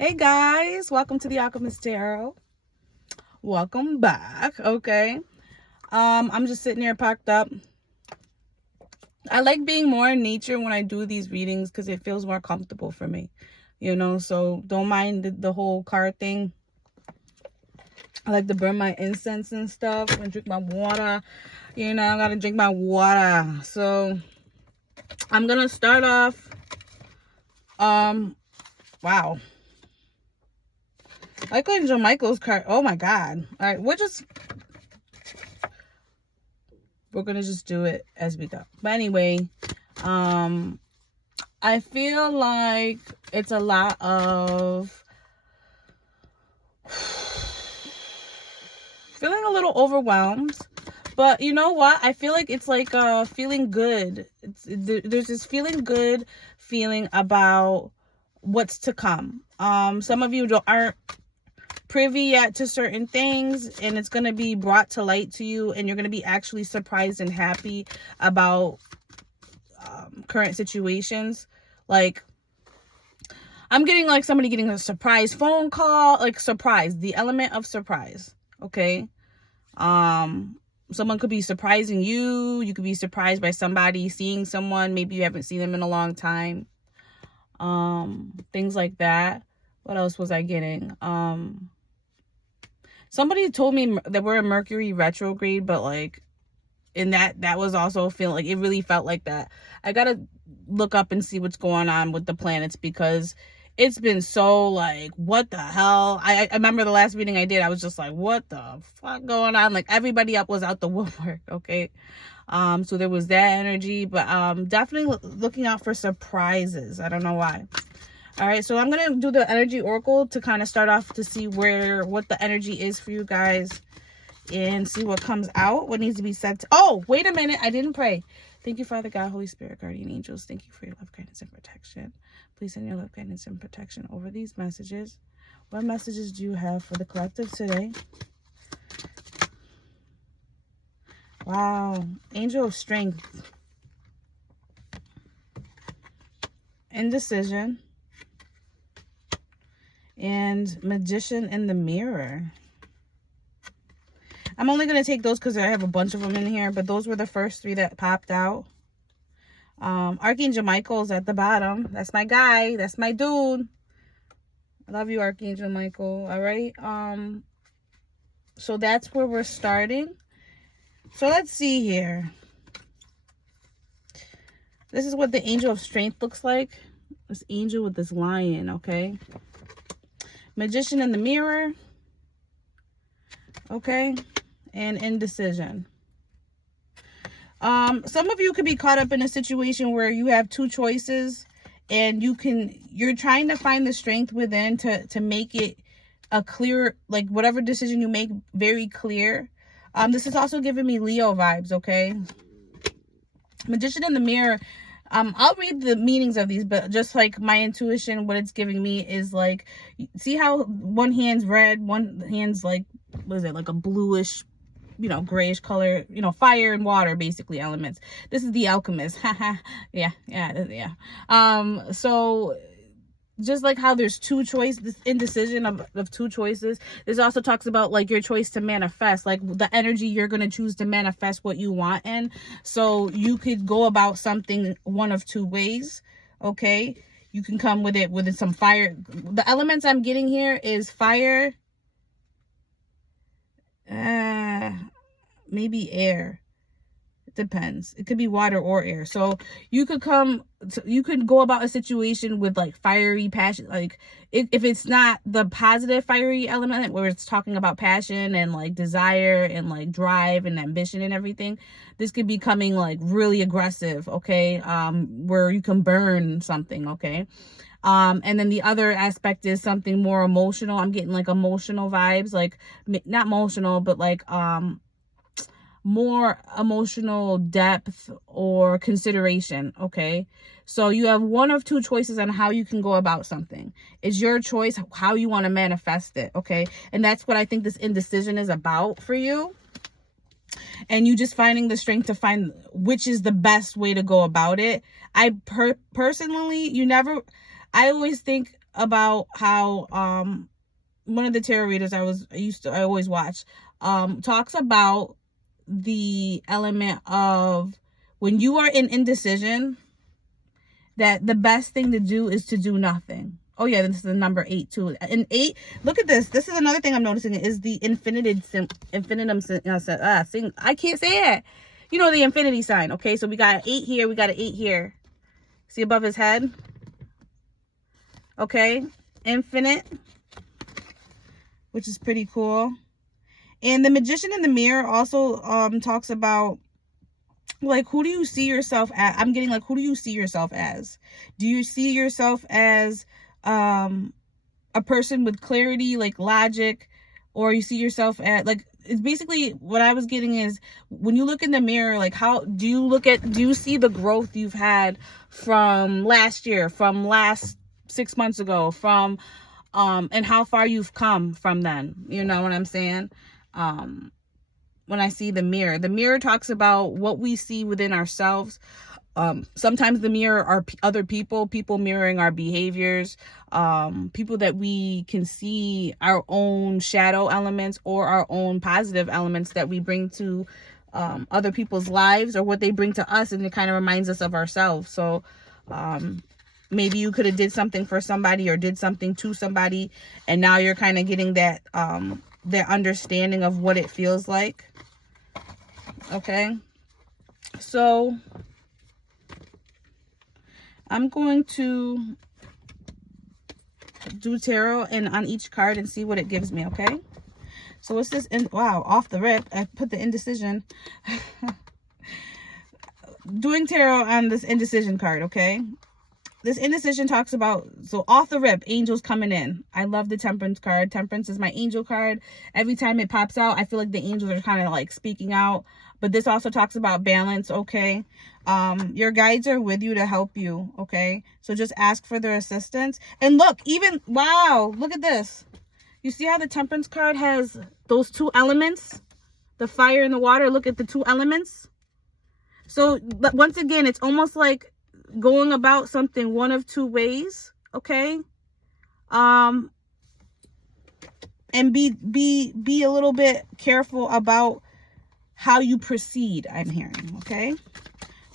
Hey guys, welcome to the Alchemist Tarot. Welcome back. Okay. I'm just sitting here packed up. I like being more in nature when I do these readings because it feels more comfortable for me. So don't mind the whole card thing. I like to burn my incense and stuff and drink my water. I gotta drink my water. So I'm gonna start off. Wow. Archangel Michael's card. Oh my God. All right, we're gonna just do it as we go. But anyway, I feel like it's a lot of feeling a little overwhelmed. But you know what? I feel like it's like feeling good. There's this feeling good feeling about what's to come. Some of you aren't privy yet to certain things, and it's going to be brought to light to you, and you're going to be actually surprised and happy about current situations. Like, I'm getting like somebody getting a surprise phone call, like surprise, the element of surprise. Okay. Someone could be surprising you. You could be surprised by somebody seeing someone. Maybe you haven't seen them in a long time. Things like that. What else was I getting? Somebody told me that we're in Mercury retrograde, but like, and that was also feeling like it really felt like that. I gotta look up and see what's going on with the planets because it's been so like, what the hell? I remember the last reading I did, I was just like, what the fuck going on? Like everybody up was out the woodwork, okay? So there was that energy, but definitely looking out for surprises. I don't know why. All right, so I'm gonna do the energy oracle to kind of start off to see what the energy is for you guys and see what comes out, what needs to be said. Oh, wait a minute, I didn't pray. Thank you, Father God, Holy Spirit, guardian angels. Thank you for your love, guidance, and protection. Please send your love, guidance, and protection over these messages. What messages do you have for the collective today? Wow, angel of strength, indecision, and magician in the mirror. I'm only going to take those because I have a bunch of them in here, but those were the first three that popped out. Archangel Michael's at the bottom. That's my guy. That's my dude. I love you, Archangel Michael. All right. So that's where we're starting. So let's see here. This is what the angel of strength looks like. This angel with this lion, okay? Magician in the mirror. Okay. And indecision. Some of you could be caught up in a situation where you have two choices and you're trying to find the strength within to make it a clear, like whatever decision you make, very clear. This is also giving me Leo vibes, okay? Magician in the mirror. I'll read the meanings of these, but just like my intuition, what it's giving me is like, see how one hand's red, one hand's like, what is it, like a bluish, grayish color, fire and water, basically elements. This is the alchemist. yeah. So just like how there's two choices, this indecision of two choices, this also talks about like your choice to manifest, like the energy you're going to choose to manifest what you want in. So you could go about something one of two ways, okay? You can come with it some fire. The elements I'm getting here is fire, maybe air. It depends. It could be water or air. So you could go about a situation with like fiery passion. Like if it's not the positive fiery element where it's talking about passion and like desire and like drive and ambition and everything, this could be coming like really aggressive, okay? Where you can burn something, okay? And then the other aspect is something more emotional. I'm getting like emotional vibes, like not emotional, but like more emotional depth or consideration, okay? So you have one of two choices on how you can go about something. It's your choice how you want to manifest it, okay? And that's what I think this indecision is about for you. And you just finding the strength to find which is the best way to go about it. I personally, I always think about how one of the tarot readers I always watch talks about the element of when you are in indecision, that the best thing to do is to do nothing. Oh yeah, this is the number 8 too. And 8, look at this. This is another thing I'm noticing is the infinitum thing. I can't say it. You know, the infinity sign. Okay, so we got an 8 here. We got an 8 here. See above his head? Okay, infinite, which is pretty cool. And the Magician in the Mirror also talks about, like, who do you see yourself as? I'm getting like, who do you see yourself as? Do you see yourself as a person with clarity, like logic, or you see yourself at, like, it's basically what I was getting is when you look in the mirror, like, how do you see the growth you've had from last year, from last 6 months ago, from and how far you've come from then? You know what I'm saying? When I see the mirror talks about what we see within ourselves. Sometimes the mirror are other people mirroring our behaviors, people that we can see our own shadow elements or our own positive elements that we bring to other people's lives, or what they bring to us, and it kind of reminds us of ourselves. So maybe you could have did something for somebody or did something to somebody, and now you're kind of getting that understanding of what it feels like. Okay, so I'm going to do tarot and on each card and see what it gives me, okay? So what's this? Wow, off the rip, I put the indecision. Doing tarot on this indecision card, okay? This indecision talks about, so off the rip, angels coming in. I love the Temperance card. Temperance is my angel card. Every time it pops out, I feel like the angels are kind of like speaking out. But this also talks about balance, okay? Your guides are with you to help you, okay? So just ask for their assistance. And look, even, wow, look at this. You see how the Temperance card has those 2 elements? The fire and the water. Look at the 2 elements. So once again, it's almost like going about something one of 2 ways, okay? And be a little bit careful about how you proceed, I'm hearing, okay?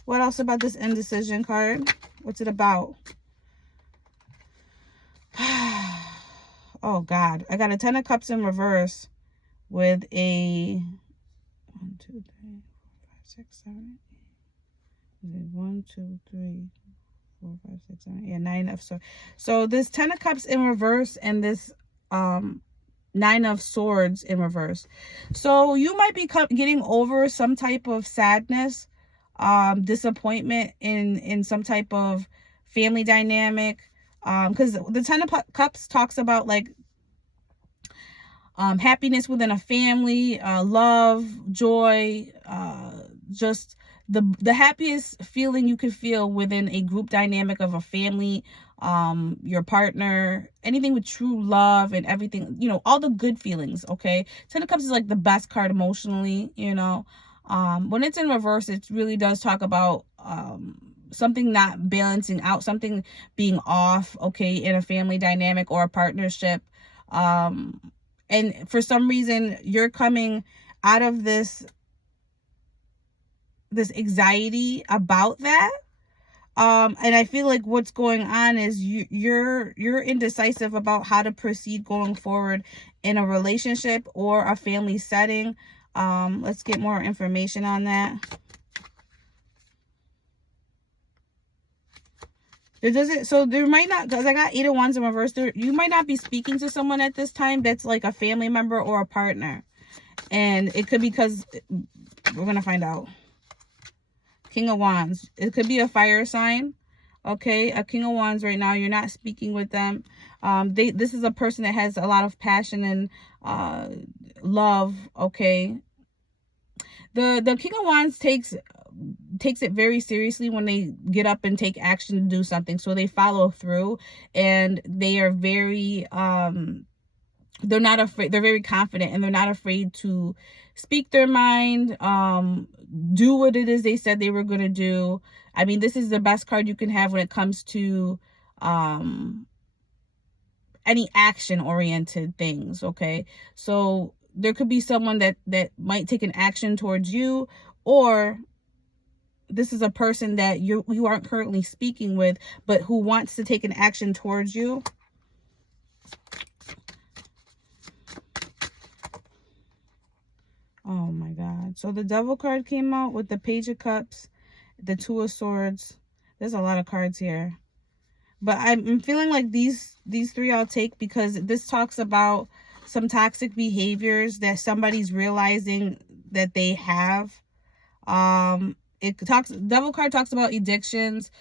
What else about this indecision card? What's it about? Oh God, I got a 10 of Cups in reverse with a 1, 2, 3, 4, 5, 6, 7, 8. 1, 2, 3, 4, 5, 6, 7, 8. Yeah, 9 of Swords. So this 10 of Cups in reverse and this 9 of Swords in reverse. So you might be getting over some type of sadness, disappointment in some type of family dynamic, because the 10 of Cups talks about like happiness within a family, love, joy, just the happiest feeling you could feel within a group dynamic of a family, your partner, anything with true love and everything, you know, all the good feelings, okay? 10 of Cups is like the best card emotionally, you know. When it's in reverse, it really does talk about something not balancing out, something being off, okay, in a family dynamic or a partnership. And for some reason, you're coming out of this anxiety about that. And I feel like what's going on is you're indecisive about how to proceed going forward in a relationship or a family setting. Let's get more information on that. So there might not, because I got 8 of Wands in reverse, you might not be speaking to someone at this time that's like a family member or a partner. And it could be because, we're going to find out. King of Wands. It could be a fire sign. Okay, a King of Wands right now. You're not speaking with them. This is a person that has a lot of passion and love. Okay. The King of Wands takes it very seriously when they get up and take action to do something. So they follow through, and they are very they're not afraid. They're very confident, and they're not afraid to speak their mind, do what it is they said they were going to do. I mean, this is the best card you can have when it comes to any action oriented things. Okay, so there could be someone that might take an action towards you, or this is a person that you aren't currently speaking with, but who wants to take an action towards you. Oh my God. So the Devil card came out with the Page of Cups, the Two of Swords. There's a lot of cards here. But I'm feeling like these three I'll take, because this talks about some toxic behaviors that somebody's realizing that they have. Devil card talks about addictions,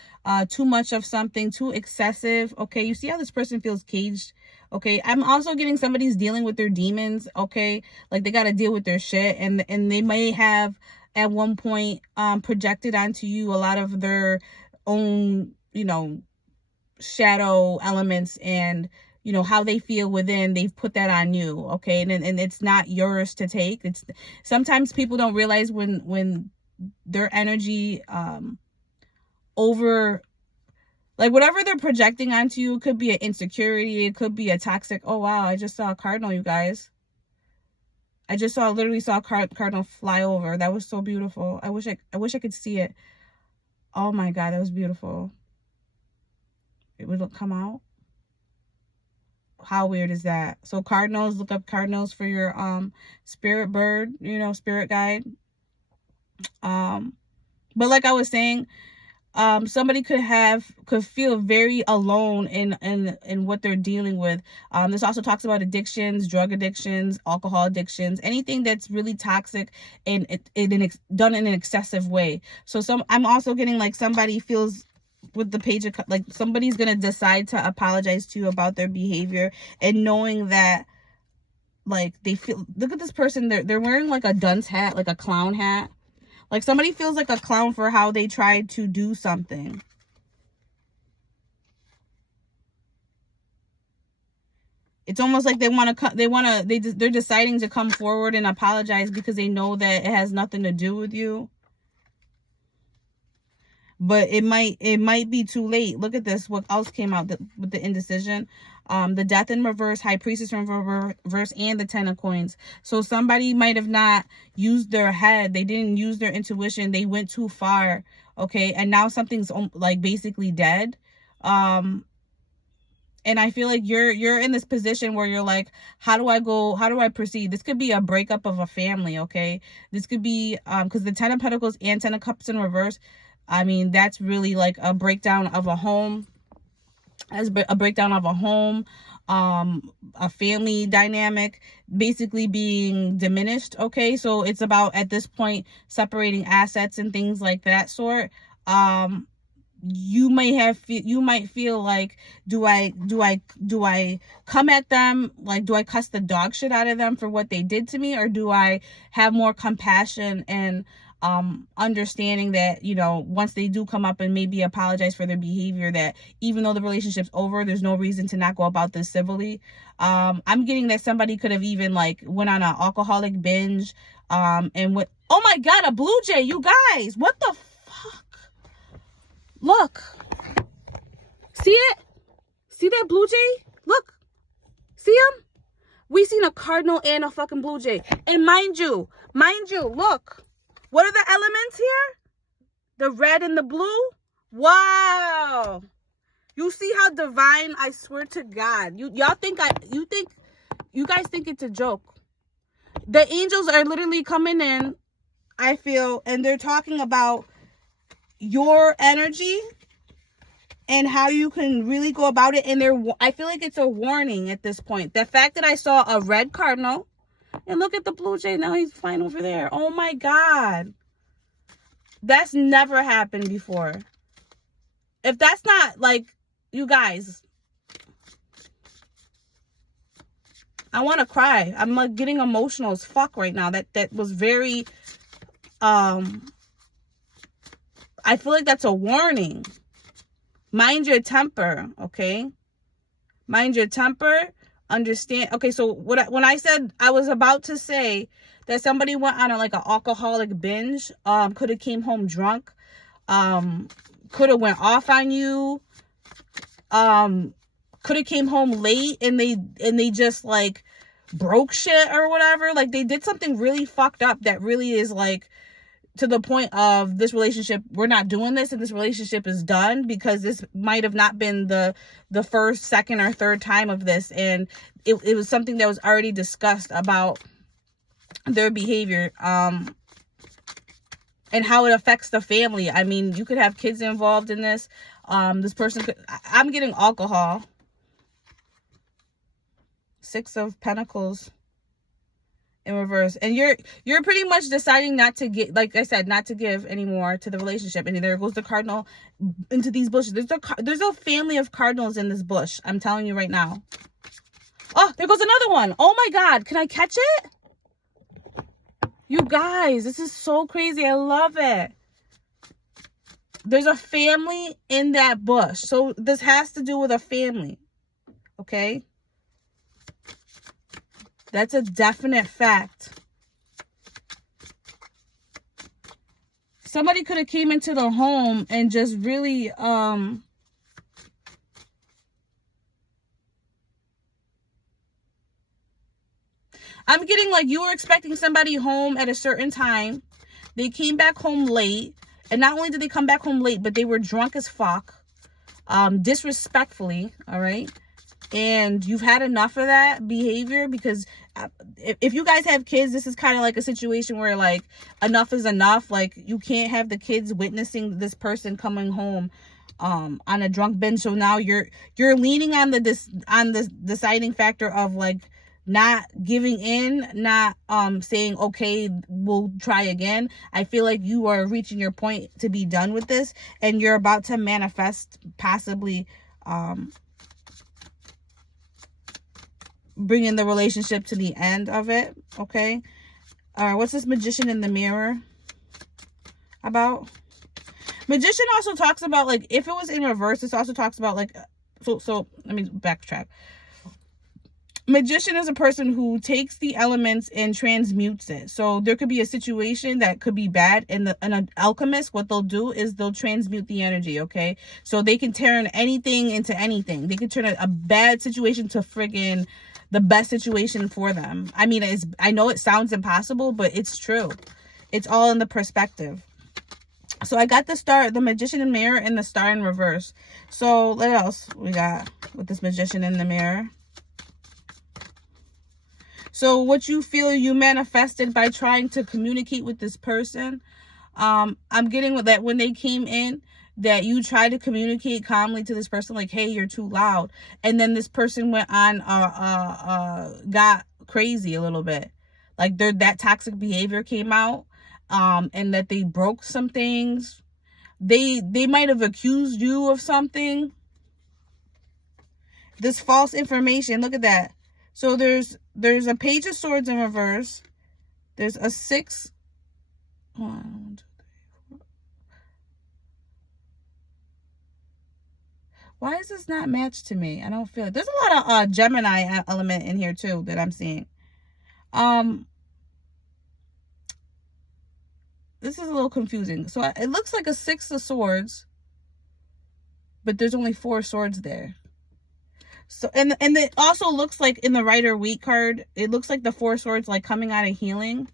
too much of something, too excessive. Okay, you see how this person feels caged. Okay, I'm also getting somebody's dealing with their demons. Okay, like they got to deal with their shit, and they may have at one point projected onto you a lot of their own, you know, shadow elements, and you know how they feel within, they've put that on you. Okay, and it's not yours to take. It's sometimes people don't realize when their energy over, like whatever they're projecting onto you, could be an insecurity, it could be a toxic. Oh wow, I just saw a cardinal, you guys. I just literally saw a cardinal fly over. That was so beautiful. I wish I could see it. Oh my God, that was beautiful. It would come out. How weird is that? So cardinals, look up cardinals for your spirit bird, you know, spirit guide. But like I was saying, somebody could feel very alone in what they're dealing with. This also talks about addictions, drug addictions, alcohol addictions, anything that's really toxic and done in an excessive way. So I'm also getting like somebody feels with the Page of Cups, like somebody's gonna decide to apologize to you about their behavior, and knowing that like they feel, look at this person, they're wearing like a dunce hat, like a clown hat. Like somebody feels like a clown for how they tried to do something. It's almost like they're deciding to come forward and apologize because they know that it has nothing to do with you. But it might be too late. Look at this. What else came out with the indecision? The Death in reverse, High Priestess in reverse, and the Ten of Coins. So somebody might have not used their head. They didn't use their intuition. They went too far. Okay, and now something's like basically dead. And I feel like you're in this position where you're like, how do I proceed? This could be a breakup of a family. Okay, this could be because the Ten of Pentacles and Ten of Cups in reverse, I mean, that's really like a breakdown of a home. As a breakdown of a home, a family dynamic basically being diminished. Okay, so it's about, at this point, separating assets and things like that sort. You might feel like, do I come at them, like do I cuss the dog shit out of them for what they did to me, or do I have more compassion and understanding that, you know, once they do come up and maybe apologize for their behavior, that even though the relationship's over, there's no reason to not go about this civilly. I'm getting that somebody could have even like went on an alcoholic binge, and went, oh my God, a blue jay, you guys, what the fuck? Look, see it? See that blue jay? Look, see him? We seen a cardinal and a fucking blue jay. And mind you, look, what are the elements here? The red and the blue? Wow. You see how divine, I swear to God. You guys think it's a joke. The angels are literally coming in, I feel, and they're talking about your energy and how you can really go about it. And I feel like it's a warning at this point. The fact that I saw a red cardinal, and look at the blue jay, now he's flying over there. Oh my God. That's never happened before. If that's not, like, you guys, I want to cry. I'm like getting emotional as fuck right now. That was very, I feel like that's a warning. Mind your temper, okay? Mind your temper. Understand. Okay, so when I said, I was about to say that somebody went on like an alcoholic binge, could have came home drunk, could have went off on you, could have came home late and they just like broke shit or whatever. Like they did something really fucked up that really is like to the point of this relationship, we're not doing this and this relationship is done, because this might have not been the first, second, or third time of this, and it was something that was already discussed about their behavior and how it affects the family. I mean, you could have kids involved in this. This person could, I'm getting alcohol. 6 of Pentacles in reverse, and you're pretty much deciding not to get, like I said, not to give anymore to the relationship. And there goes the cardinal into these bushes. There's a family of cardinals in this bush, I'm telling you right now. Oh, there goes another one. Oh my God, can I catch it? You guys, this is so crazy. I love it. There's a family in that bush, so this has to do with a family, okay? That's a definite fact. Somebody could have came into the home and just really, I'm getting like you were expecting somebody home at a certain time. They came back home late. And not only did they come back home late, but they were drunk as fuck. Disrespectfully, all right? And you've had enough of that behavior, because if you guys have kids, this is kind of like a situation where like enough is enough. Like you can't have the kids witnessing this person coming home on a drunk binge. So now you're leaning on the deciding factor of like not giving in, not saying okay, we'll try again. I feel like you are reaching your point to be done with this, and you're about to manifest possibly bringing the relationship to the end of it. Okay, all right, what's this Magician in the mirror about? Magician also talks about, like, if it was in reverse, this also talks about like, so let me backtrack. Magician is a person who takes the elements and transmutes it. So there could be a situation that could be bad, and an alchemist, what they'll do is they'll transmute the energy, okay? So they can turn anything into anything. They can turn a bad situation to friggin' the best situation for them. I mean, I know it sounds impossible, but it's true. It's all in the perspective. So I got the Magician in the mirror, and the star in reverse. So what else we got with this Magician in the mirror? So what you feel you manifested by trying to communicate with this person, I'm getting with that when they came in, that you tried to communicate calmly to this person, like, hey, you're too loud. And then this person went on, got crazy a little bit. Like that toxic behavior came out, and that they broke some things. They might have accused you of something. This false information, look at that. So there's a Page of Swords in reverse. There's a 6. Hold on, 1, 2, 3, 4. Why is this not matched to me? I don't feel it. There's a lot of Gemini element in here too that I'm seeing. This is a little confusing. So it looks like a 6 of Swords, but there's only 4 swords there. So, and it also looks like in the Rider Waite card, it looks like the 4 swords like coming out of healing,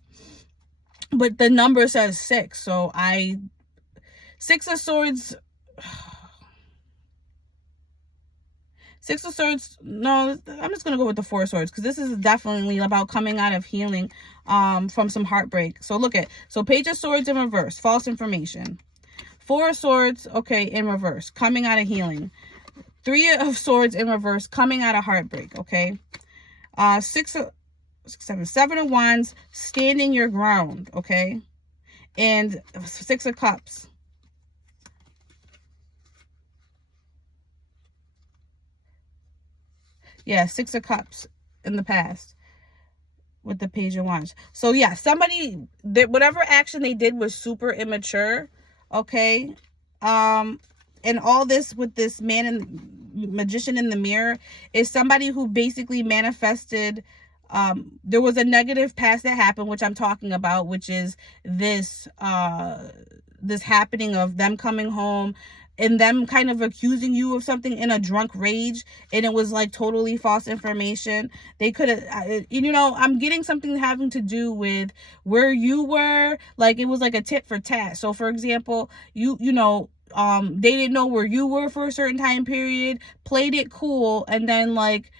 but the number says 6. So 6 of Swords, 6 of Swords. No, I'm just going to go with the 4 swords, because this is definitely about coming out of healing from some heartbreak. So look at, so Page of Swords in reverse, false information. 4 of Swords, okay, in reverse, coming out of healing. 3 of Swords in reverse, coming out of heartbreak, okay? 7 of Wands, standing your ground, okay? And 6 of Cups. Yeah, 6 of Cups in the past with the Page of Wands. So yeah, somebody, whatever action they did was super immature, okay? And all this with this man and Magician in the mirror is somebody who basically manifested, there was a negative past that happened, which I'm talking about, which is this this happening of them coming home and them kind of accusing you of something in a drunk rage, and it was like totally false information. They could have, you know, I'm getting something having to do with where you were. Like, it was like a tit for tat. So for example, you know, they didn't know where you were for a certain time period, played it cool, and then like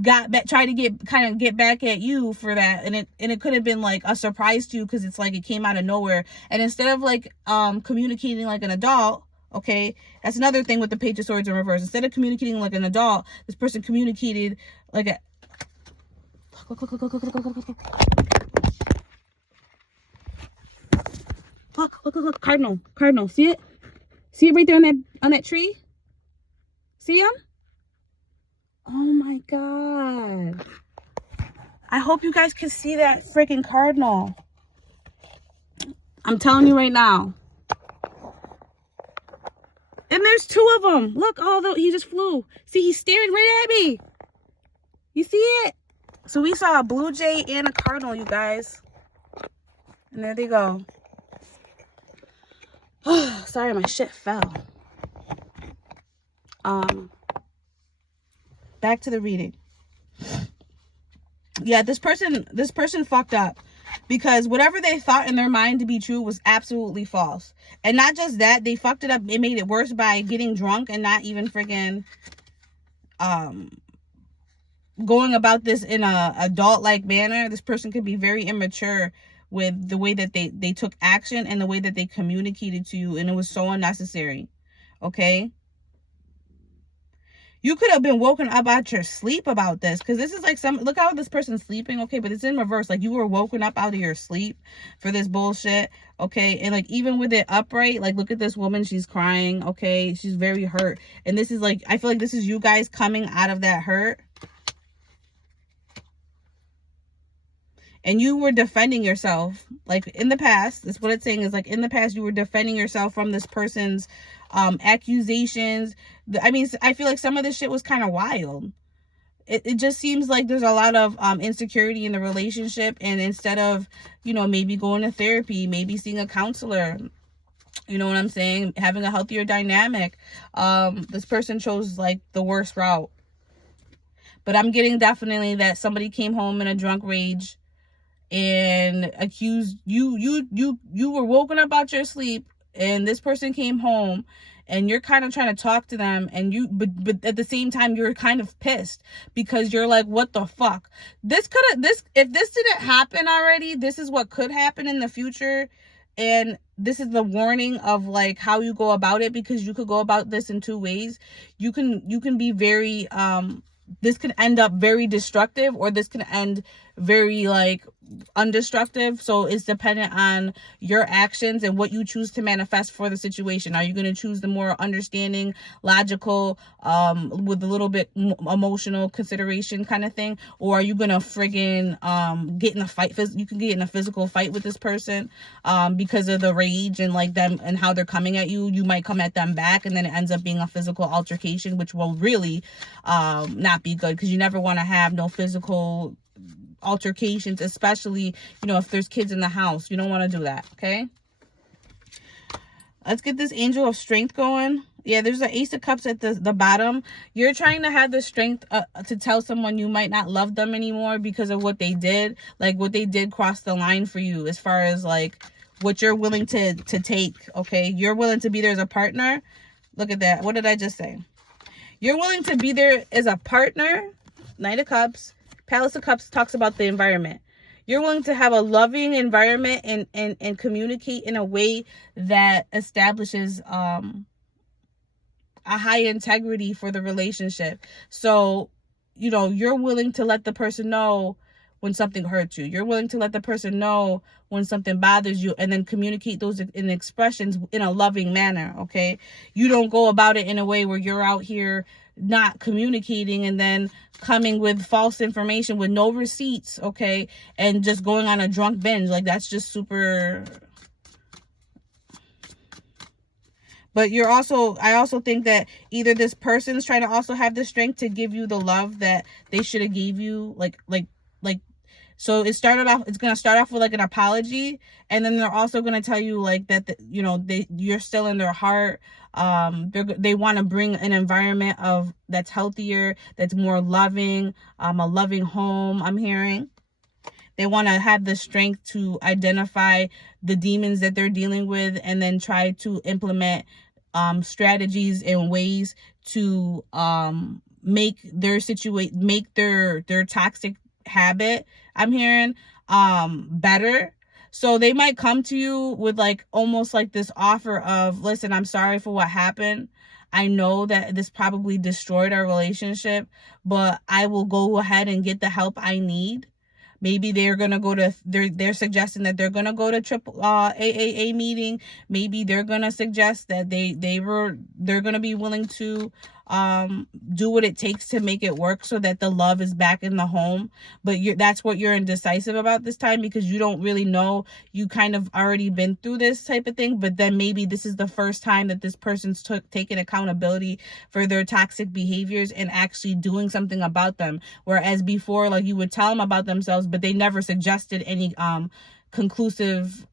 got back, tried to get back at you for that, and it could have been like a surprise to you, because it's like it came out of nowhere. And instead of like communicating like an adult, okay, that's another thing with the Page of Swords in reverse. Instead of communicating like an adult, this person communicated like a look, cardinal, see it right there on that tree, see him? Oh my God, I hope you guys can see that freaking cardinal. I'm telling you right now. And there's two of them. Look, although he just flew. See, he's staring right at me. You see it? So we saw a blue jay and a cardinal, you guys. And there they go. Oh, sorry, my shit fell. Back to the reading. Yeah, this person fucked up, because whatever they thought in their mind to be true was absolutely false. And not just that, they fucked it up. It made it worse by getting drunk and not even friggin' going about this in a adult-like manner. This person could be very immature with the way that they took action and the way that they communicated to you, and it was so unnecessary. Okay? You could have been woken up out your sleep about this, because this is like look how this person's sleeping, okay? But it's in reverse. Like, you were woken up out of your sleep for this bullshit, okay? And like, even with it upright, like, look at this woman. She's crying, okay? She's very hurt. And this is like, I feel like this is you guys coming out of that hurt. And you were defending yourself. Like, in the past, that's what it's saying, is like, in the past, you were defending yourself from this person's accusations. I mean, I feel like some of this shit was kind of wild. It just seems like there's a lot of insecurity in the relationship. And instead of, you know, maybe going to therapy, maybe seeing a counselor, you know what I'm saying, having a healthier dynamic, this person chose like the worst route. But I'm getting definitely that somebody came home in a drunk rage and accused you were woken up out your sleep, and this person came home, and you're kind of trying to talk to them, and but at the same time you're kind of pissed, because you're like, what the fuck? If this didn't happen already, this is what could happen in the future. And this is the warning of like how you go about it, because you could go about this in two ways. You can be very this can end up very destructive, or this can end very like undestructive. So it's dependent on your actions and what you choose to manifest for the situation. Are you going to choose the more understanding, logical, with a little bit emotional consideration kind of thing, or are you going to friggin' get in a fight? You can get in a physical fight with this person because of the rage and like them and how they're coming at you. You might come at them back, and then it ends up being a physical altercation, which will really not be good, because you never want to have no physical altercations, especially, you know, if there's kids in the house. You don't want to do that. Okay, let's get this Angel of Strength going. Yeah, there's an Ace of Cups at the bottom. You're trying to have the strength to tell someone you might not love them anymore because of what they did. Like, what they did crossed the line for you, as far as like what you're willing to take. Okay, you're willing to be there as a partner. Look at that. What did I just say? You're willing to be there as a partner. Knight of Cups. Palace of Cups talks about the environment. You're willing to have a loving environment and communicate in a way that establishes a high integrity for the relationship. So, you know, you're willing to let the person know when something hurts you. You're willing to let the person know when something bothers you, and then communicate those in expressions in a loving manner, okay? You don't go about it in a way where you're out here not communicating and then coming with false information with no receipts, okay? And just going on a drunk binge. Like, that's just super... But I also think that either this person's trying to also have the strength to give you the love that they should have gave you, like So it's going to start off with like an apology, and then they're also going to tell you like that, you're still in their heart. They want to bring an environment that's healthier, that's more loving, a loving home, I'm hearing. They want to have the strength to identify the demons that they're dealing with, and then try to implement strategies and ways to make their toxic habit, I'm hearing, better. So they might come to you with like almost like this offer of, listen, I'm sorry for what happened. I know that this probably destroyed our relationship, but I will go ahead and get the help I need. Maybe they're gonna go to, they're suggesting that they're gonna go to AAA meeting. Maybe they're gonna suggest that they're gonna be willing to do what it takes to make it work so that the love is back in the home. But that's what you're indecisive about this time, because you don't really know. You kind of already been through this type of thing, but then maybe this is the first time that this person's taking accountability for their toxic behaviors and actually doing something about them. Whereas before, like, you would tell them about themselves, but they never suggested any conclusive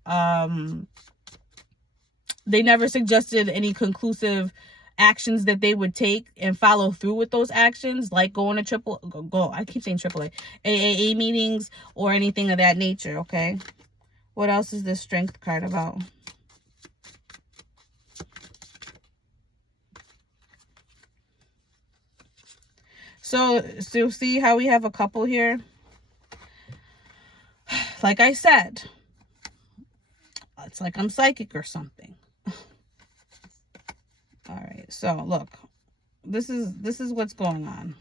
actions that they would take and follow through with those actions, like going to AAA meetings or anything of that nature. Okay, what else is this Strength card about? So see how we have a couple here? Like I said, it's like I'm psychic or something. All right, so look, this is what's going on.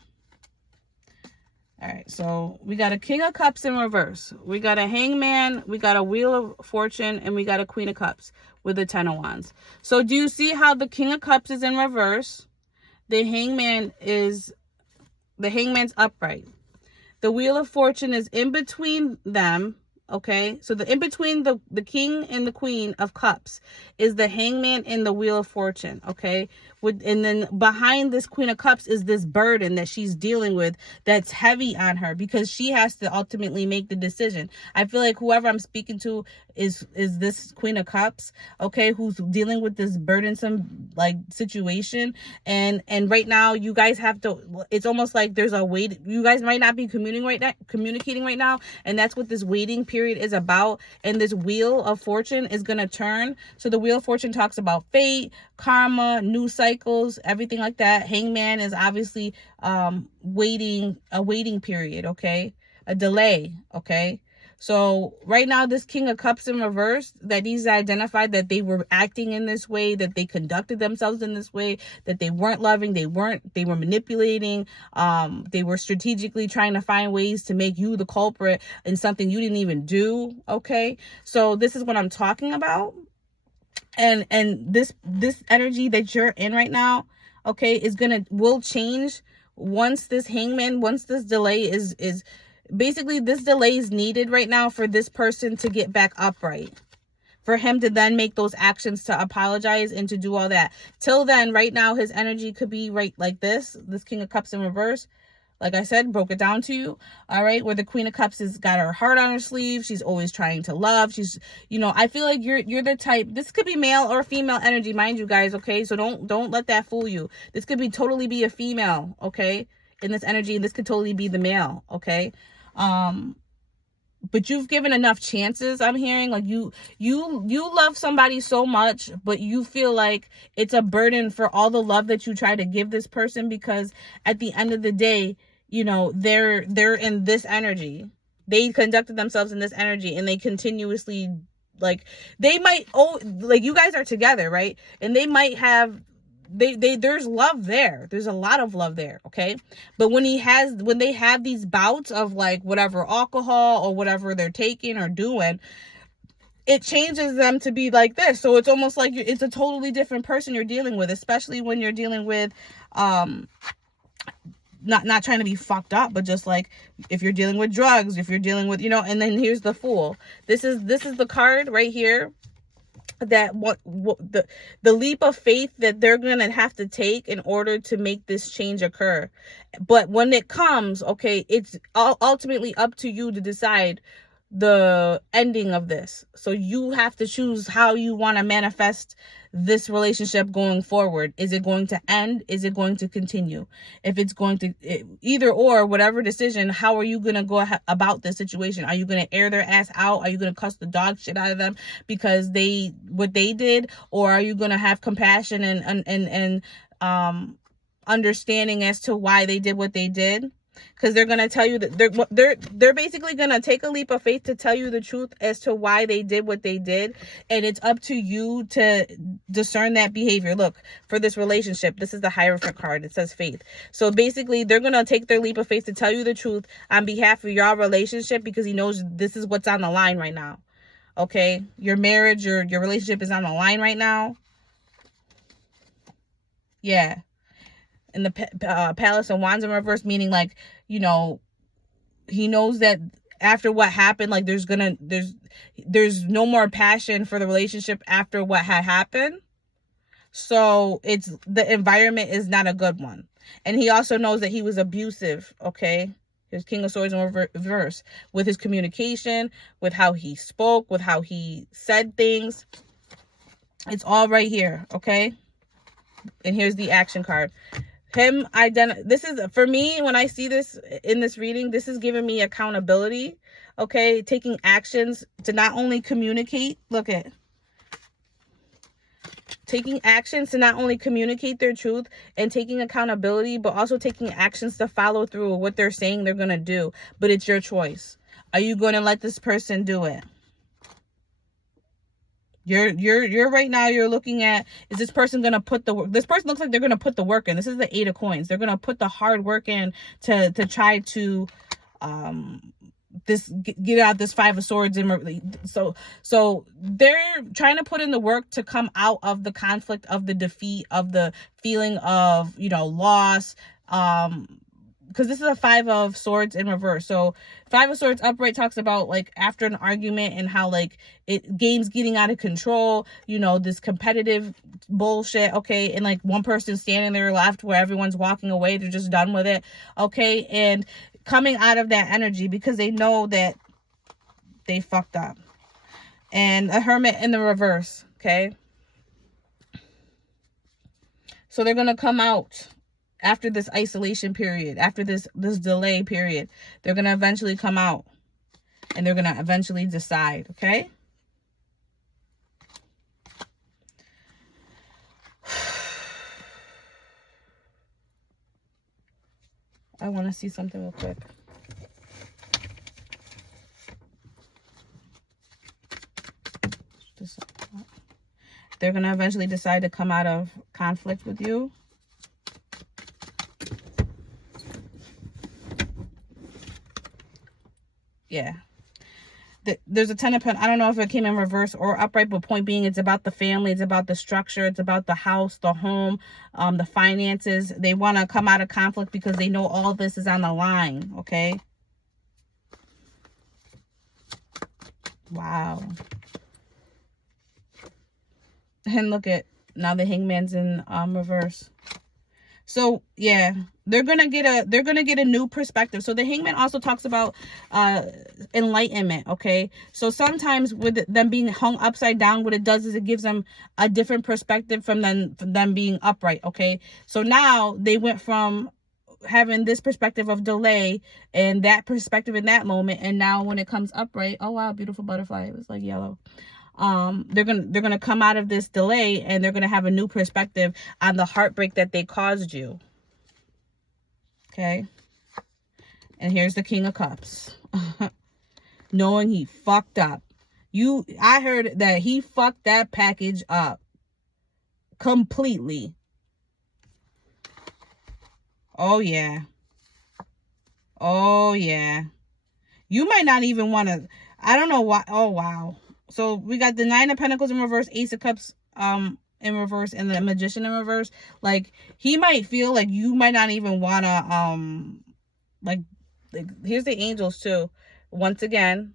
All right, so we got a King of Cups in reverse. We got a Hangman, we got a Wheel of Fortune, and we got a Queen of Cups with the Ten of Wands. So do you see how the King of Cups is in reverse? The Hangman's upright. The Wheel of Fortune is in between them. Okay, so the in between the King and the Queen of Cups is the Hangman and the Wheel of Fortune. Okay, and then behind this Queen of Cups is this burden that she's dealing with that's heavy on her, because she has to ultimately make the decision. I feel like whoever I'm speaking to is this Queen of Cups, okay, who's dealing with this burdensome like situation, and right now you guys have to. It's almost like there's a wait. You guys might not be communicating right now, and that's what this waiting period is about. And this Wheel of Fortune is gonna turn. So the Wheel of Fortune talks about fate, karma, new cycles, everything like that. Hangman is obviously a waiting period, okay, a delay. Okay, so right now this King of Cups in reverse, that needs to identify that they were acting in this way, that they conducted themselves in this way, that they weren't loving, they were manipulating, they were strategically trying to find ways to make you the culprit in something you didn't even do. Okay, so this is what I'm talking about. And this energy that you're in right now, okay, will change once this Hangman, once this delay is basically, this delay is needed right now for this person to get back upright, for him to then make those actions to apologize and to do all that. Till then, right now, his energy could be right like this King of Cups in reverse. Like I said, broke it down to you. All right, where the Queen of Cups has got her heart on her sleeve. She's always trying to love. She's, I feel like you're the type. This could be male or female energy, mind you guys. Okay, so don't let that fool you. This could be totally be a female. Okay, in this energy, and this could totally be the male. Okay. But you've given enough chances, I'm hearing. Like you love somebody so much, but you feel like it's a burden for all the love that you try to give this person, because at the end of the day, they're in this energy. They conducted themselves in this energy, and they continuously, like, they might, you guys are together, right? And they might have, there's love there. There's a lot of love there. Okay. But when they have these bouts of like whatever alcohol or whatever they're taking or doing, it changes them to be like this. So it's almost like it's a totally different person you're dealing with, especially when you're dealing with, not trying to be fucked up, but just like if you're dealing with drugs, if you're dealing with, and then here's the Fool. This is the card right here. that what the leap of faith that they're gonna have to take in order to make this change occur. But when it comes, okay, it's ultimately up to you to decide the ending of this. So you have to choose how you want to manifest this relationship going forward. Is it going to end? Is it going to continue? If it's going to either or, whatever decision, how are you going to go about this situation? Are you going to air their ass out? Are you going to cuss the dog shit out of them because what they did? Or are you going to have compassion and understanding as to why they did what they did? Because they're going to tell you that they're basically going to take a leap of faith to tell you the truth as to why they did what they did. And it's up to you to discern that behavior. Look, for this relationship, this is the Hierophant card. It says faith. So basically, they're going to take their leap of faith to tell you the truth on behalf of your relationship, because he knows this is what's on the line right now. Okay? Your marriage, your relationship is on the line right now. Yeah. In the Palace of Wands in reverse, meaning like, you know, he knows that after what happened, like there's no more passion for the relationship after what had happened. So the environment is not a good one. And he also knows that he was abusive, okay? His King of Swords in reverse, with his communication, with how he spoke, with how he said things. It's all right here, okay? And here's the action card. This is, for me, when I see this in this reading, this is giving me accountability, okay? Taking actions to not only communicate, taking actions to not only communicate their truth and taking accountability, but also taking actions to follow through with what they're saying they're going to do. But it's your choice. Are you going to let this person do it? You're right now, you're looking at, is this person going to put the work? This person looks like they're going to put the work in. This is the 8 of Coins. They're going to put the hard work in to try to get out this 5 of Swords. So they're trying to put in the work to come out of the conflict, of the defeat, of the feeling of, you know, loss, because this is a 5 of Swords in reverse. So 5 of Swords upright talks about like after an argument and how like game's getting out of control, you know, this competitive bullshit, okay? And like one person standing there left where everyone's walking away, they're just done with it, okay? And coming out of that energy because they know that they fucked up. And a Hermit in the reverse, okay? So they're gonna come out after this isolation period, after this delay period. They're going to eventually come out and they're going to eventually decide, okay? I want to see something real quick. They're going to eventually decide to come out of conflict with you. Yeah. There's a 10 of Pentacles. I don't know if it came in reverse or upright, but point being, it's about the family. It's about the structure. It's about the house, the home, the finances. They want to come out of conflict because they know all this is on the line, okay? Wow. And look at, now the Hangman's in reverse. So yeah, they're gonna get a new perspective. So the Hangman also talks about enlightenment, okay? So sometimes with them being hung upside down, what it does is it gives them a different perspective from them being upright, okay? So now they went from having this perspective of delay and that perspective in that moment, and now when it comes upright, oh wow, beautiful butterfly, it was like yellow. They're gonna come out of this delay and they're gonna have a new perspective on the heartbreak that they caused you. Okay. And here's the King of Cups. Knowing he fucked up. I heard that he fucked that package up completely. Oh yeah. Oh yeah. You might not even want to, I don't know why. Oh wow. So we got the 9 of Pentacles in reverse, Ace of Cups in reverse, and the Magician in reverse. Like, he might feel like you might not even want to, like here's the Angels too. Once again,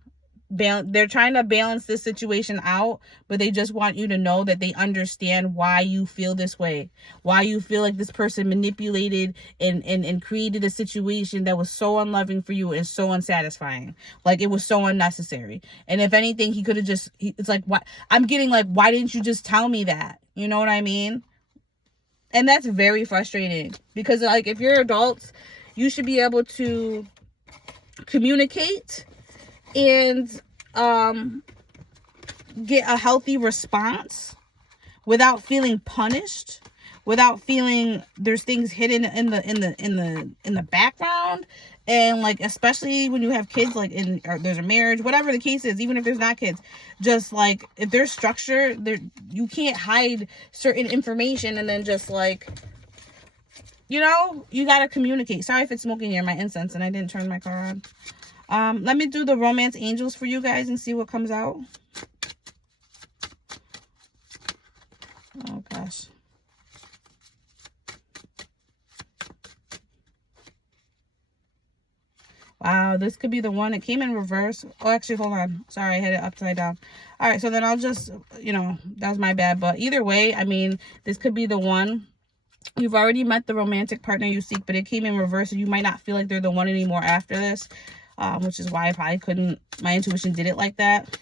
they're trying to balance this situation out, but they just want you to know that they understand why you feel this way, why you feel like this person manipulated and created a situation that was so unloving for you and so unsatisfying. Like, it was so unnecessary. And if anything, he could have just, it's like, why I'm getting like, why didn't you just tell me that? You know what I mean? And that's very frustrating, because like, if you're adults, you should be able to communicate and get a healthy response without feeling punished, without feeling there's things hidden in the background. And like, especially when you have kids, like or there's a marriage, whatever the case is, even if there's not kids, just like, if there's structure there, you can't hide certain information. And then just like, you know, you got to communicate. Sorry if it's smoking here, my incense, and I didn't turn my car on. Let me do the romance angels for you guys and see what comes out. Oh, gosh. Wow, this could be the one. It came in reverse. Oh, actually, hold on. Sorry, I had it upside down. All right, so then I'll just, you know, that was my bad. But either way, I mean, this could be the one. You've already met the romantic partner you seek, but it came in reverse, and you might not feel like they're the one anymore after this, which is why I probably couldn't, my intuition did it like that.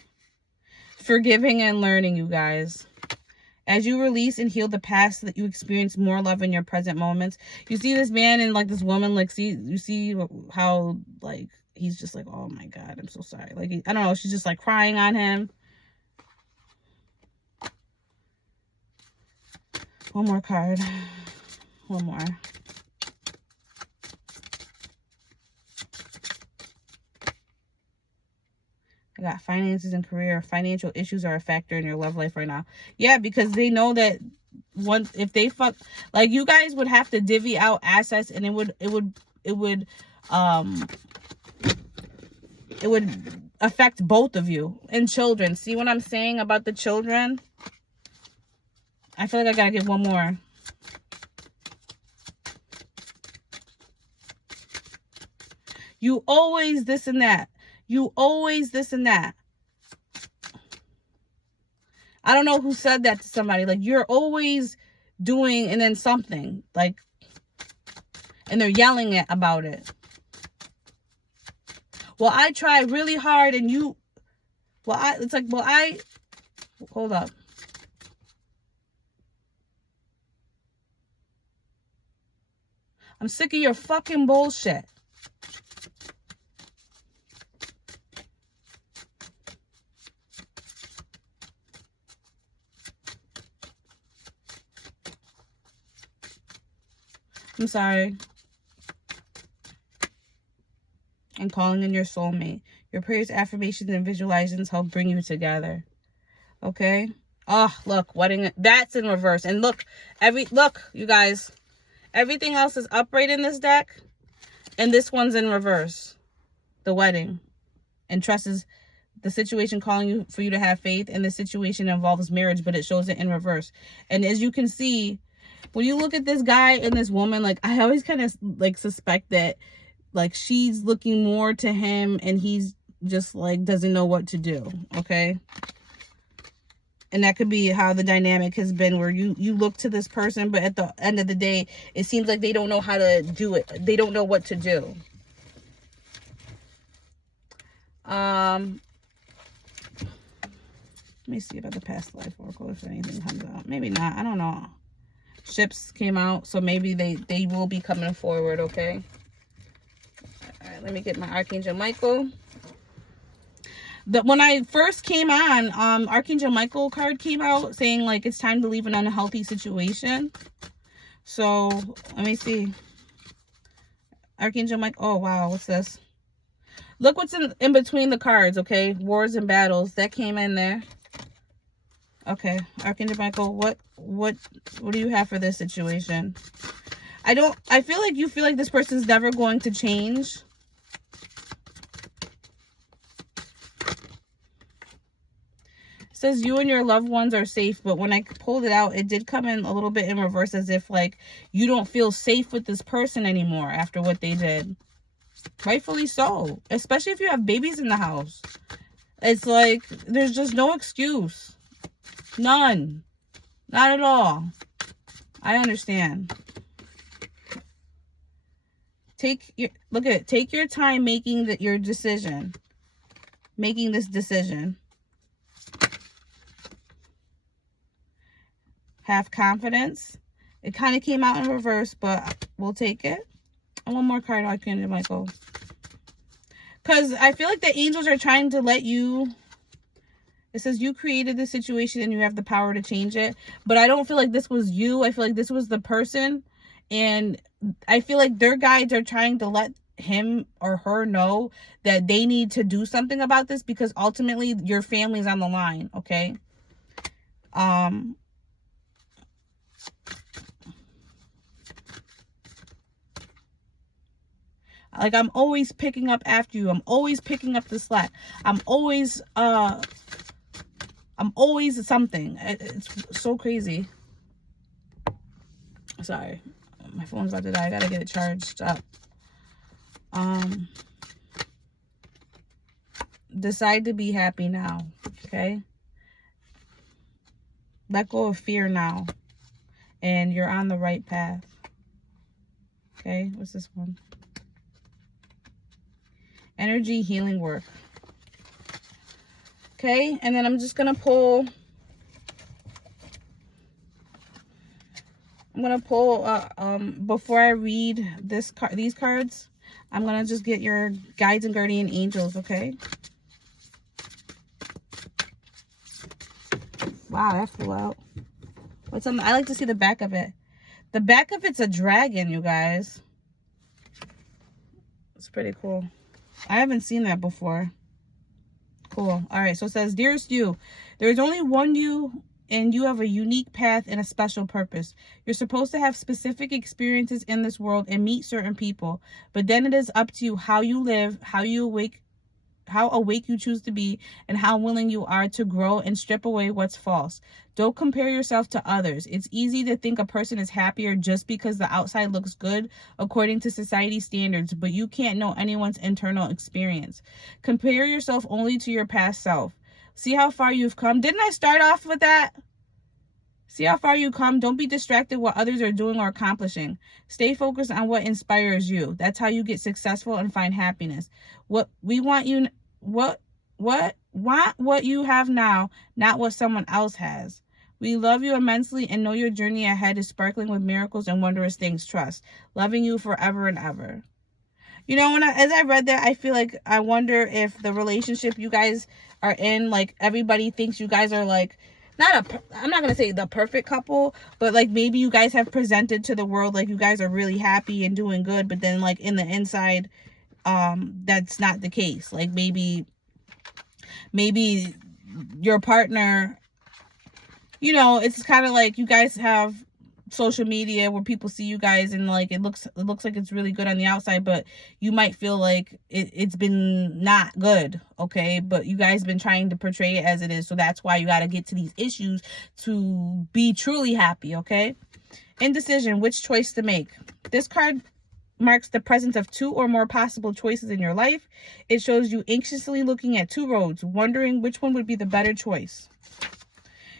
Forgiving and learning, you guys. As you release and heal the past, that you experience more love in your present moments. You see this man and like this woman, like, you see how like he's just like, oh my God, I'm so sorry. Like, I don't know, she's just like crying on him. One more card. One more. I got finances and career. Financial issues are a factor in your love life right now. Yeah, because they know that once, if they fuck, like, you guys would have to divvy out assets, and it would affect both of you and children. See what I'm saying about the children? I feel like I gotta get one more. You always this and that. You always this and that. I don't know who said that to somebody. Like, you're always doing and then something. Like, and they're yelling about it. Well, I try really hard and you... Well, it's like, well, hold up. I'm sick of your fucking bullshit. I'm sorry. And calling in your soulmate. Your prayers, affirmations, and visualizations help bring you together. Okay? Oh, look, wedding. That's in reverse. And look, you guys. Everything else is upright in this deck. And this one's in reverse. The wedding. And trust is the situation calling you for you to have faith. And the situation involves marriage, but it shows it in reverse. And as you can see, when you look at this guy and this woman, like, I always kind of like suspect that like she's looking more to him and he's just like doesn't know what to do. Okay. And that could be how the dynamic has been, where you look to this person, but at the end of the day, it seems like they don't know how to do it. They don't know what to do. Let me see about the past life oracle, if anything comes out. Maybe not. I don't know. Ships came out, so maybe they will be coming forward. Okay. All right, let me get my Archangel Michael. When I first came on, Archangel Michael card came out saying like it's time to leave an unhealthy situation. So let me see. Archangel Michael. Oh wow, what's this? Look what's in between the cards. Okay, wars and battles that came in there. Okay, Archangel Michael, what do you have for this situation? I feel like you feel like this person's never going to change. It says you and your loved ones are safe, but when I pulled it out, it did come in a little bit in reverse, as if like you don't feel safe with this person anymore after what they did. Rightfully so, especially if you have babies in the house. It's like, there's just no excuse. None. Not at all. I understand. Look at it. Take your time making your decision. Making this decision. Have confidence. It kind of came out in reverse, but we'll take it. And one more card, Archangel Michael. Because I feel like the angels are trying to let you... It says you created the situation and you have the power to change it. But I don't feel like this was you. I feel like this was the person. And I feel like their guides are trying to let him or her know that they need to do something about this, because ultimately your family's on the line, okay? Like, I'm always picking up after you. I'm always picking up the slack. I'm always something. It's so crazy. Sorry. My phone's about to die. I gotta get it charged up. Decide to be happy now, okay? Let go of fear now. And you're on the right path. Okay, what's this one? Energy healing work. Okay, and then I'm just gonna pull. I'm gonna pull before I read these cards. I'm gonna just get your guides and guardian angels. Okay. Wow, that flew out. What's on? I like to see the back of it. The back of it's a dragon, you guys. It's pretty cool. I haven't seen that before. Cool. All right. So it says, dearest you, there is only one you, and you have a unique path and a special purpose. You're supposed to have specific experiences in this world and meet certain people, but then it is up to you how you live, how awake you choose to be, and how willing you are to grow and strip away what's false. Don't compare yourself to others. It's easy to think a person is happier just because the outside looks good according to society standards, but you can't know anyone's internal experience. Compare yourself only to your past self. See how far you've come. Didn't I start off with that? See how far you come. Don't be distracted what others are doing or accomplishing. Stay focused on what inspires you. That's how you get successful and find happiness. What you have now, not what someone else has. We love you immensely and know your journey ahead is sparkling with miracles and wondrous things. Trust. Loving you forever and ever. You know, as I read that, I feel like I wonder if the relationship you guys are in, like, everybody thinks you guys are like, I'm not going to say the perfect couple, but like maybe you guys have presented to the world like you guys are really happy and doing good, but then like in the inside, that's not the case. Like maybe your partner, you know, it's kind of like you guys have social media where people see you guys and like it looks like it's really good on the outside, but you might feel like it's been not good, okay? But you guys been trying to portray it as it is, so that's why you got to get to these issues to be truly happy, okay? Indecision, which choice to make. This card marks the presence of two or more possible choices in your life. It shows you anxiously looking at two roads, wondering which one would be the better choice.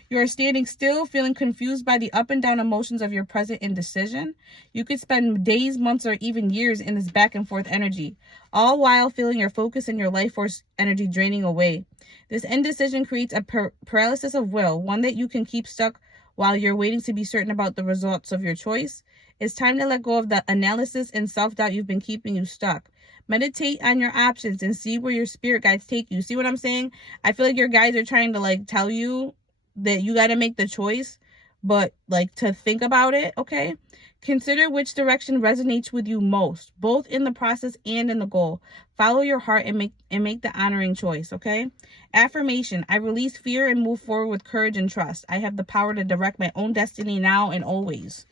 You are standing still, feeling confused by the up and down emotions of your present indecision. You could spend days, months, or even years in this back and forth energy, all while feeling your focus and your life force energy draining away. This indecision creates a paralysis of will, one that you can keep stuck while you're waiting to be certain about the results of your choice. It's time to let go of the analysis and self-doubt you've been keeping you stuck. Meditate on your options and see where your spirit guides take you. See what I'm saying? I feel like your guides are trying to like tell you that you got to make the choice, but like to think about it, okay? Consider which direction resonates with you most, both in the process and in the goal. Follow your heart and make the honoring choice, okay? Affirmation: I release fear and move forward with courage and trust. I have the power to direct my own destiny now and always.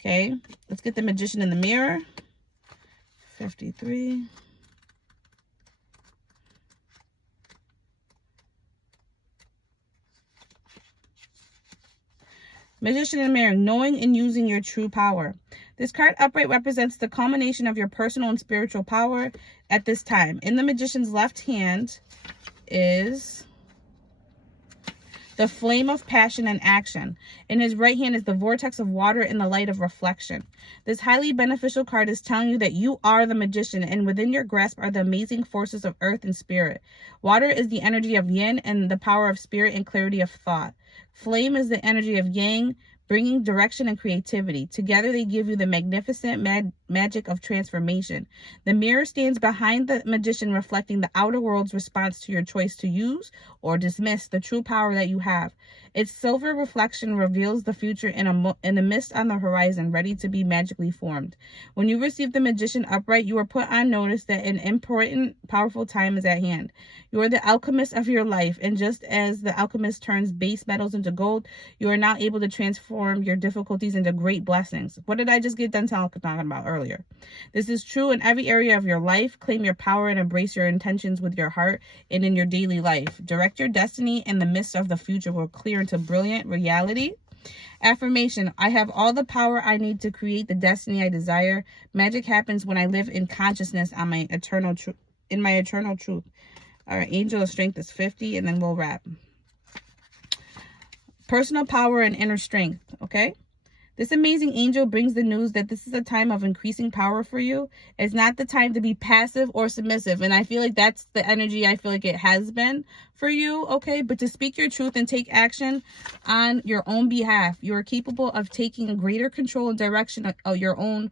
Okay, let's get the Magician in the mirror. 53. Magician in the mirror, knowing and using your true power. This card upright represents the culmination of your personal and spiritual power at this time. In the Magician's left hand is the flame of passion and action. In his right hand is the vortex of water and the light of reflection. This highly beneficial card is telling you that you are the magician, and within your grasp are the amazing forces of earth and spirit. Water is the energy of yin and the power of spirit and clarity of thought. Flame is the energy of yang, bringing direction and creativity. Together they give you the magnificent magic of transformation. The mirror stands behind the magician, reflecting the outer world's response to your choice to use or dismiss the true power that you have. Its silver reflection reveals the future in a mist on the horizon, ready to be magically formed. When you receive the magician upright, you are put on notice that an important, powerful time is at hand. You are the alchemist of your life, and just as the alchemist turns base metals into gold, you are now able to transform your difficulties into great blessings. What did I just get done talking about earlier? This is true in every area of your life. Claim your power and embrace your intentions with your heart and in your daily life. Direct your destiny, and the mist of the future will clear into brilliant reality. Affirmation: I have all the power I need to create the destiny I desire. Magic happens when I live in consciousness on my eternal truth. All right, angel of strength is 50, and then we'll wrap. Personal power and inner strength, okay? This amazing angel brings the news that this is a time of increasing power for you. It's not the time to be passive or submissive. And I feel like that's the energy I feel like it has been for you, okay? But to speak your truth and take action on your own behalf. You are capable of taking greater control and direction of your own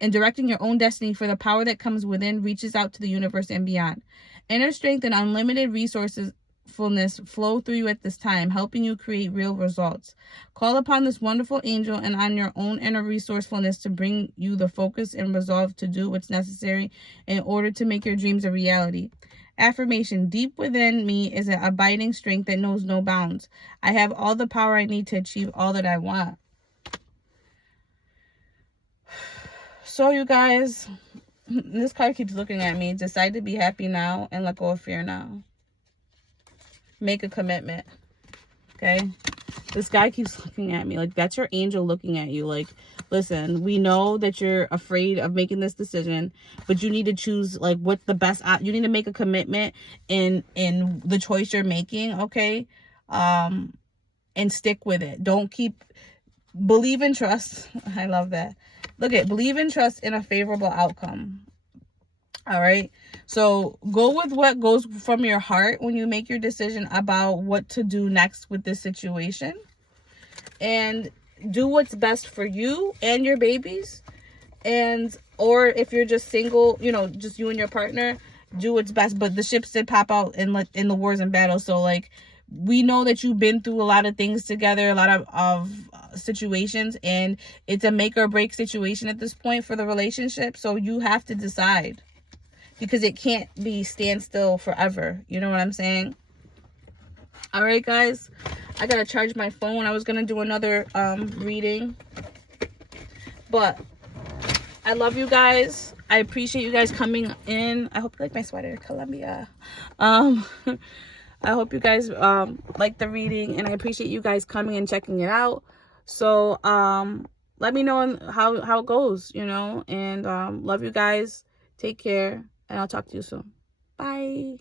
and directing your own destiny, for the power that comes within reaches out to the universe and beyond. Inner strength and unlimited resources flow through you at this time, helping you create real results. Call upon this wonderful angel and on your own inner resourcefulness to bring you the focus and resolve to do what's necessary in order to make your dreams a reality. Affirmation: deep within me is an abiding strength that knows no bounds. I have all the power I need to achieve all that I want. So you guys, this card keeps looking at me. Decide to be happy now and let go of fear now. Make a commitment. Okay? This guy keeps looking at me. Like, that's your angel looking at you. Like, listen, we know that you're afraid of making this decision, but you need to choose, like, what's the best. You need to make a commitment in the choice you're making, okay? And stick with it. Don't keep... Believe and trust. I love that. Look at, believe and trust in a favorable outcome. All right. So go with what goes from your heart when you make your decision about what to do next with this situation. And do what's best for you and your babies. And, or if you're just single, you know, just you and your partner, do what's best. But the ships did pop out in the wars and battles. So, like, we know that you've been through a lot of things together, a lot of situations, and it's a make or break situation at this point for the relationship. So you have to decide, because it can't be standstill forever. You know what I'm saying? All right, guys, I gotta charge my phone. I was gonna do another reading, but I love you guys. I appreciate you guys coming in. I hope you like my sweater, Columbia. I hope you guys like the reading, and I appreciate you guys coming and checking it out. So let me know how it goes, you know, and love you guys. Take care, and I'll talk to you soon. Bye.